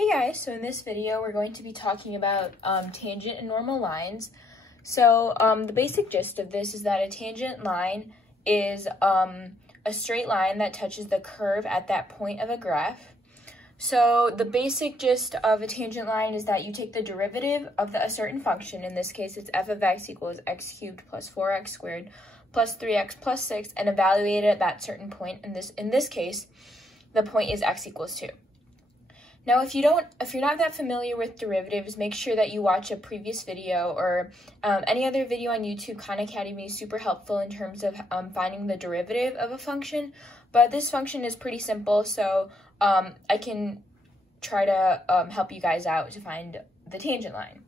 Hey guys, so in this video we're going to be talking about tangent and normal lines. So the basic gist of this is that a tangent line is a straight line that touches the curve at that point of a graph. So the basic gist of a tangent line is that you take the derivative of a certain function, in this case it's f of x equals x cubed plus 4x squared plus 3x plus 6, and evaluate it at that certain point. In this case, the point is x equals 2. Now, if you're not that familiar with derivatives, make sure that you watch a previous video or any other video on YouTube. Khan Academy is super helpful in terms of finding the derivative of a function. But this function is pretty simple, so I can try to help you guys out to find the tangent line.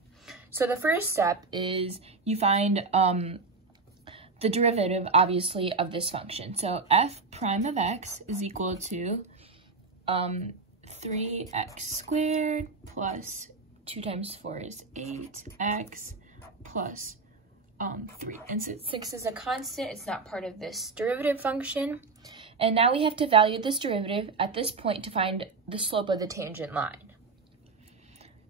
So the first step is you find the derivative, obviously, of this function. So f prime of x is equal to 3x squared plus 2 times 4 is 8x plus 3. And since 6 is a constant, it's not part of this derivative function. And now we have to value this derivative at this point to find the slope of the tangent line.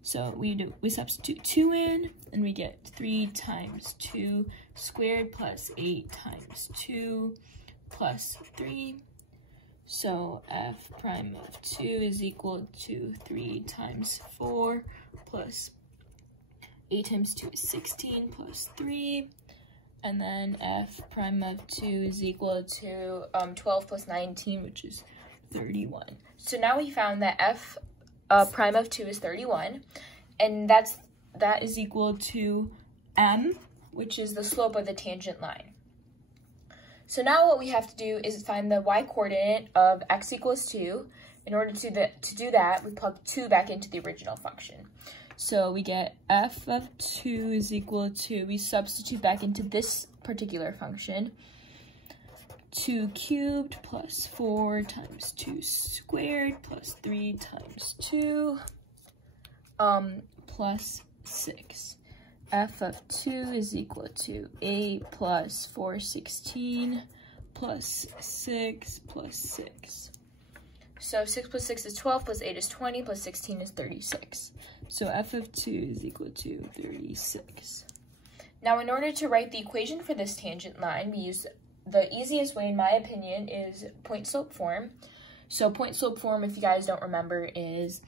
So we substitute 2 in, and we get 3 times 2 squared plus 8 times 2 plus 3. So f prime of 2 is equal to 3 times 4 plus 8 times 2 is 16 plus 3. And then f prime of 2 is equal to 12 plus 19, which is 31. So now we found that f prime of 2 is 31, and that is equal to m, which is the slope of the tangent line. So now what we have to do is find the y-coordinate of x equals 2. In order to do that, we plug 2 back into the original function. So we get f of 2 is equal to, we substitute back into this particular function, 2 cubed plus 4 times 2 squared plus 3 times 2 plus 6. F of 2 is equal to 8 plus 4, 16 plus 6 plus 6. So 6 plus 6 is 12, plus 8 is 20, plus 16 is 36. So f of 2 is equal to 36. Now, in order to write the equation for this tangent line, we use the easiest way, in my opinion, is point-slope form. So point-slope form, if you guys don't remember, is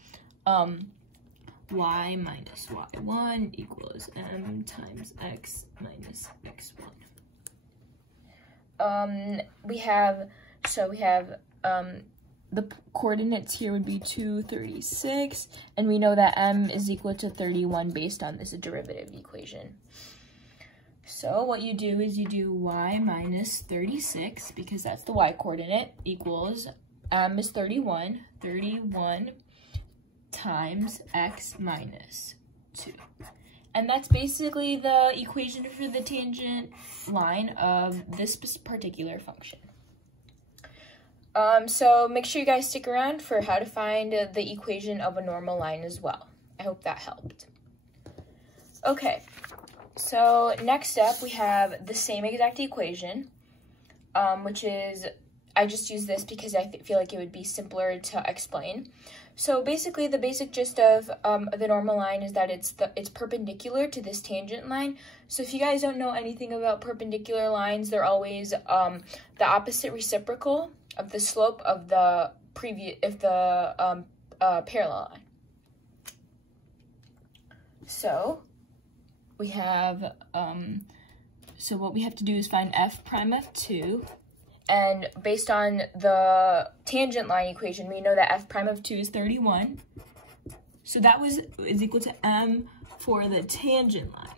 y minus y1 equals m times x minus x1. We have the coordinates here would be 2, 36, and we know that m is equal to 31 based on this derivative equation. So what you do is you do y minus 36, because that's the y coordinate, equals m is 31 times x minus 2. And that's basically the equation for the tangent line of this particular function. So make sure you guys stick around for how to find the equation of a normal line as well. I hope that helped. Okay, so next up we have the same exact equation, which is, I just use this because I feel like it would be simpler to explain. So basically, the basic gist of the normal line is that it's perpendicular to this tangent line. So if you guys don't know anything about perpendicular lines, they're always the opposite reciprocal of the slope of the parallel line. So we have so what we have to do is find f prime of 2. And based on the tangent line equation, we know that f prime of 2 is 31. So that is equal to m for the tangent line.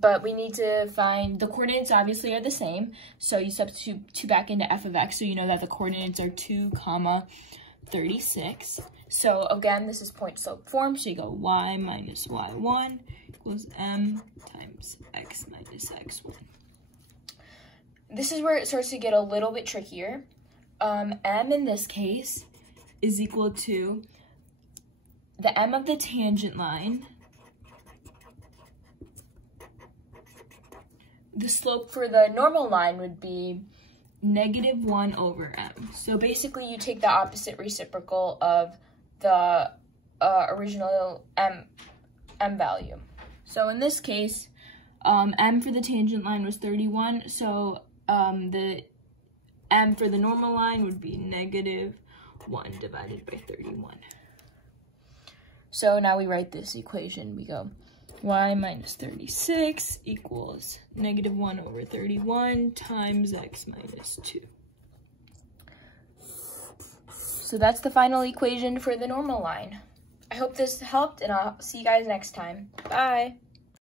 But we need to find, the coordinates obviously are the same. So you substitute 2 back into f of x, so you know that the coordinates are 2, 36. So again, this is point-slope form, so you go y minus y1 equals m times x minus x1. This is where it starts to get a little bit trickier. M in this case is equal to the m of the tangent line the slope for the normal line would be negative 1 over m. So basically you take the opposite reciprocal of the original m value. So in this case, m for the tangent line was 31, so the m for the normal line would be negative 1 divided by 31. So now we write this equation. We go y minus 36 equals negative 1 over 31 times x minus 2. So that's the final equation for the normal line. I hope this helped, and I'll see you guys next time. Bye!